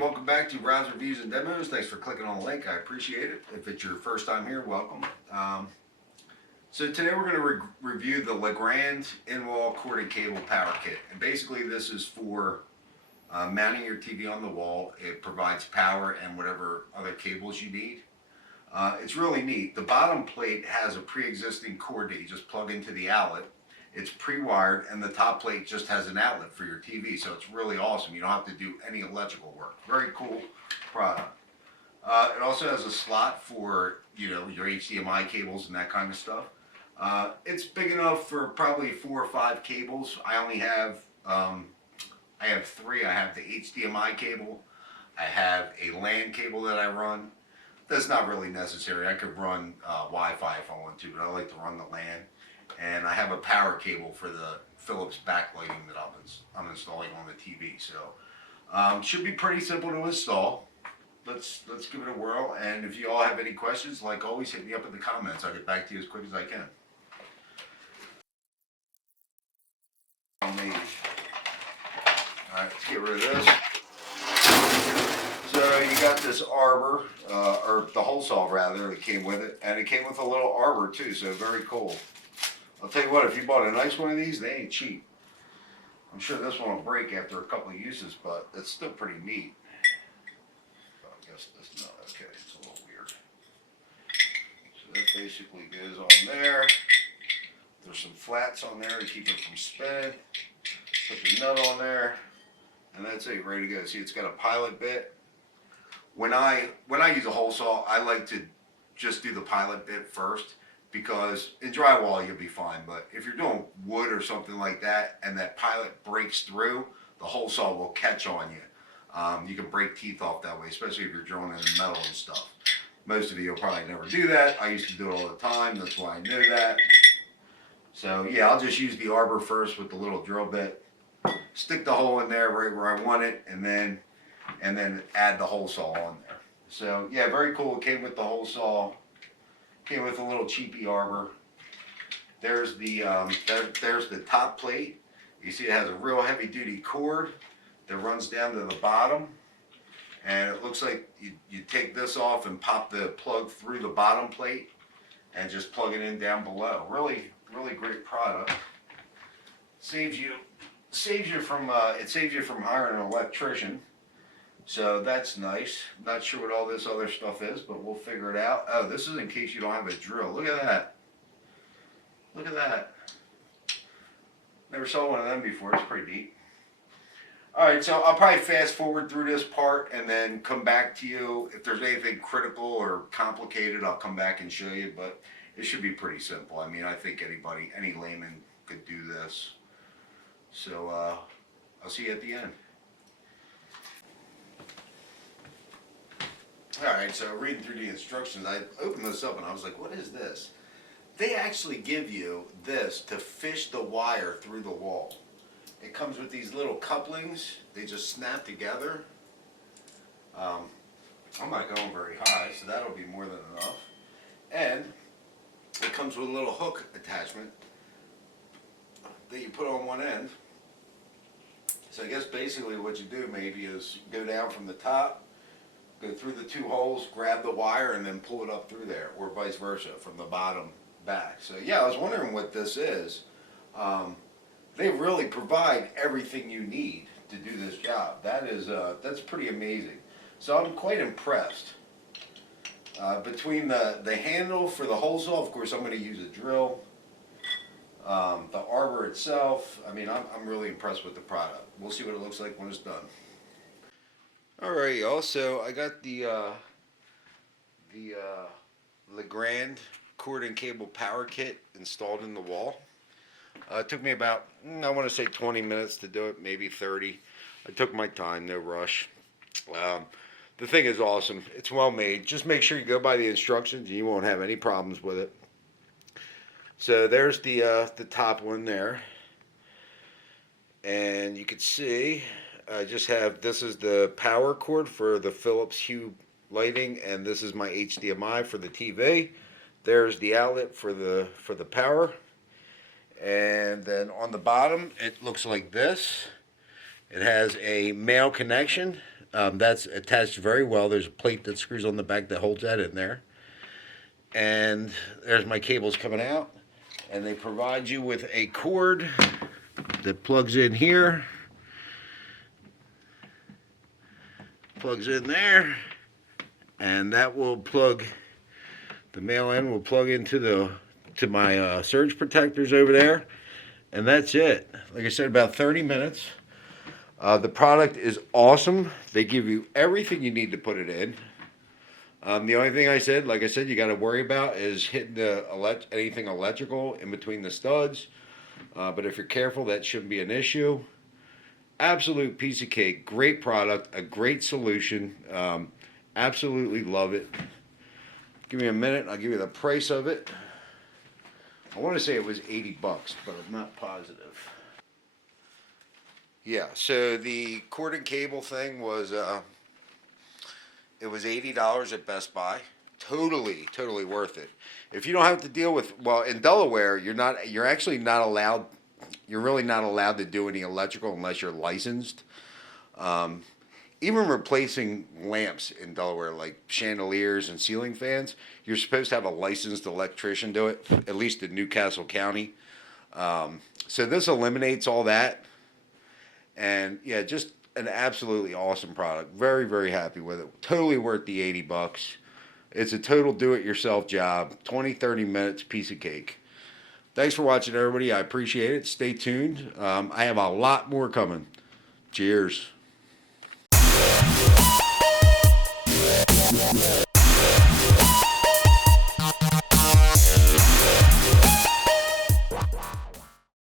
welcome back to Ron's Reviews and Demos. Thanks for clicking on the link. I appreciate it. If it's your first time here, welcome. So today we're going to review the LeGrand in-wall corded cable power kit. And basically this is for mounting your TV on the wall. It provides power and whatever other cables you need. It's really neat. The bottom plate has a pre-existing cord that you just plug into the outlet. It's pre-wired, and the top plate just has an outlet for your TV, so it's really awesome. You don't have to do any electrical work. Very cool product. It also has a slot for, your HDMI cables and that kind of stuff. It's big enough for probably 4 or 5 cables. I only have, I have 3. I have the HDMI cable. I have a LAN cable that I run. That's not really necessary. I could run Wi-Fi if I want to, but I like to run the LAN. And I have a power cable for the Philips backlighting that I'm installing on the TV. So should be pretty simple to install. Let's give it a whirl. And if you all have any questions, like always, hit me up in the comments. I'll get back to you as quick as I can. Alright, let's get rid of this. So you got this arbor, or the hole saw rather, that came with it. And it came with a little arbor too, so very cool. I'll tell you what, if you bought a nice one of these, they ain't cheap. I'm sure this one will break after a couple of uses, but it's still pretty neat. I guess this, no, okay, it's a little weird. So that basically goes on there. There's some flats on there to keep it from spinning. Put the nut on there, and that's it, ready to go. See, it's got a pilot bit. When I use a hole saw, I like to just do the pilot bit first, because in drywall you'll be fine, but if you're doing wood or something like that and that pilot breaks through, the hole saw will catch on you. You can break teeth off that way, especially if you're drilling in the metal and stuff. Most of you will probably never do that. I used to do it all the time, that's why I knew that. So yeah, I'll just use the arbor first with the little drill bit, stick the hole in there right where I want it, and then add the hole saw on there. So yeah, very cool. It came with the hole saw. Came with a little cheapy arbor. There's the there's the top plate. You see it has a real heavy duty cord that runs down to the bottom, and it looks like you take this off and pop the plug through the bottom plate and just plug it in down below. Really great product. Saves you from hiring an electrician. So that's nice. Not sure what all this other stuff is, but we'll figure it out. Oh, this is in case you don't have a drill. Look at that. Look at that. Never saw one of them before. It's pretty neat. Alright, so I'll probably fast forward through this part and then come back to you. If there's anything critical or complicated, I'll come back and show you, but it should be pretty simple. I mean, I think any layman could do this. So I'll see you at the end. Alright, so reading through the instructions, I opened this up and I was like, what is this? They actually give you this to fish the wire through the wall. It comes with these little couplings. They just snap together. I'm not going very high, so that'll be more than enough. And it comes with a little hook attachment that you put on one end. So I guess basically what you do maybe is go down from the top, go through the 2 holes, grab the wire, and then pull it up through there, or vice versa, from the bottom back. So yeah, I was wondering what this is. They really provide everything you need to do this job. That's pretty amazing. So I'm quite impressed. Between the handle for the hole saw, of course I'm going to use a drill. The arbor itself, I mean, I'm really impressed with the product. We'll see what it looks like when it's done. Alright, y'all, so I got the LeGrand cord and cable power kit installed in the wall. It took me about, I want to say 20 minutes to do it, maybe 30. I took my time, no rush. The thing is awesome. It's well made. Just make sure you go by the instructions and you won't have any problems with it. So there's the top one there. And you can see I just have, this is the power cord for the Philips Hue lighting, and this is my HDMI for the TV. There's the outlet for the power. And then on the bottom, it looks like this. It has a male connection That's attached very well. There's a plate that screws on the back that holds that in there. And there's my cables coming out. And they provide you with a cord that plugs in here, plugs in there, and that will plug, the male end will plug into my surge protectors over there, and that's it. Like I said, about 30 minutes. The product is awesome. They give you everything you need to put it in. The only thing like I said, you got to worry about is hitting anything electrical in between the studs. But if you're careful, that shouldn't be an issue. Absolute piece of cake. Great product. A great solution. Absolutely love it. Give me a minute. I'll give you the price of it. I want to say it was $80, but I'm not positive. Yeah, so the cord and cable thing was it was $80 at Best Buy. Totally worth it. If you don't have to deal with, well, in Delaware, you're actually not allowed, you're really not allowed to do any electrical unless you're licensed. Even replacing lamps in Delaware, like chandeliers and ceiling fans, you're supposed to have a licensed electrician do it, at least in Newcastle County. So this eliminates all that. And yeah, just an absolutely awesome product. Very happy with it. Totally worth the $80. It's a total do-it-yourself job. 20-30 minutes, piece of cake. Thanks for watching, everybody. I appreciate it. Stay tuned. I have a lot more coming. Cheers.